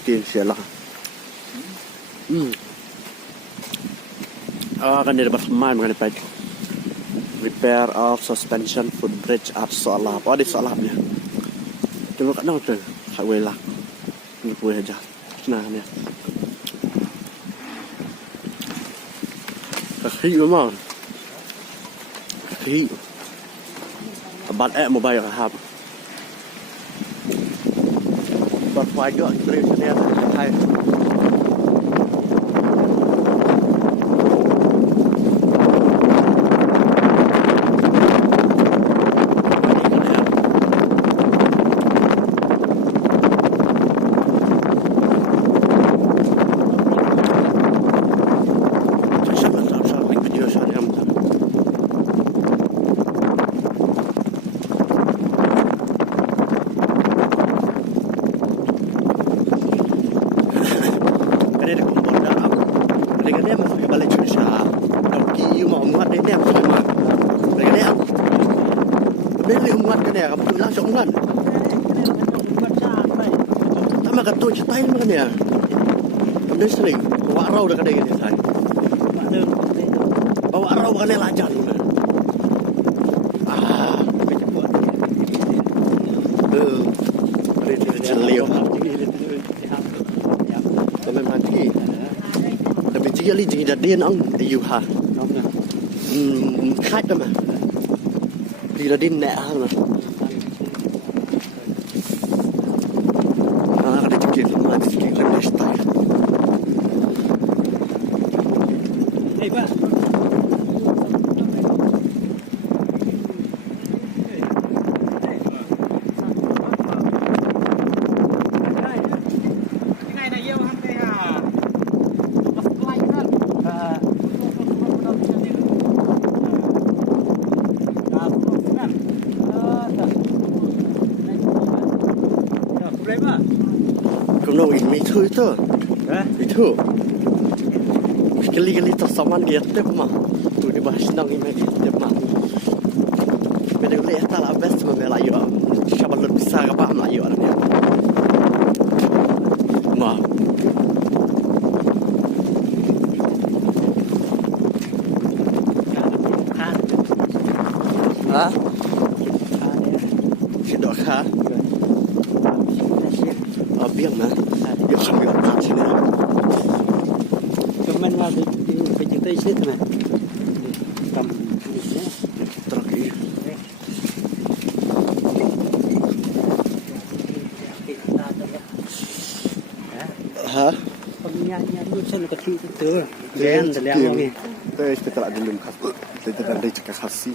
tingin siya lah. Kan dia dapat main kan dapat repair of suspension footbridge at solar. Apa di solarnya? Cuma kat tu kat wela. Ni boleh aja. Nah ni. Kaki memang. Kaki. Abad mobileครับเปิดไฟเยอะเลยเนี่ยไทยครับดูล่าสองกันถ้ามากับตัวจะตายมั้งเนี่ยทำได้สลิงว่าเราได้กันได้กันยังไงว่าเรากันได้ลาจันเลยเรียนจะเลี้ยวแต่มันมาที่แต่เป็นที่อะไรจริงจะเดียนอ่ะอยู่ฮะคาดกันมาดีละดินแน่ฮะก็น้องอีกไม่ถือเถอะไม่ถือกลีต่อสมันเดียดเต็มมาตัวนี้บ้าฉันนั่งอีไม่เต็มมาไม่ได้เลยแต่ละเวสมันไม่ไหลอยู่ชาวบ้านรถพิซซ่ากับบ้านไหลอยู่อะไรเนี่ยมาฮะเห็นดอกค่ะเบี้ยงนะเดี๋ยวคำเดียวขาดใช่ไหมก็มันว่าไปจิตใจเชื่อไหมกำตรักอีฮะpenyanyi itu saya nak kecil tu, dan sedang lagi. Saya sekitar ada lima khas, saya tak ada cakap khas sih.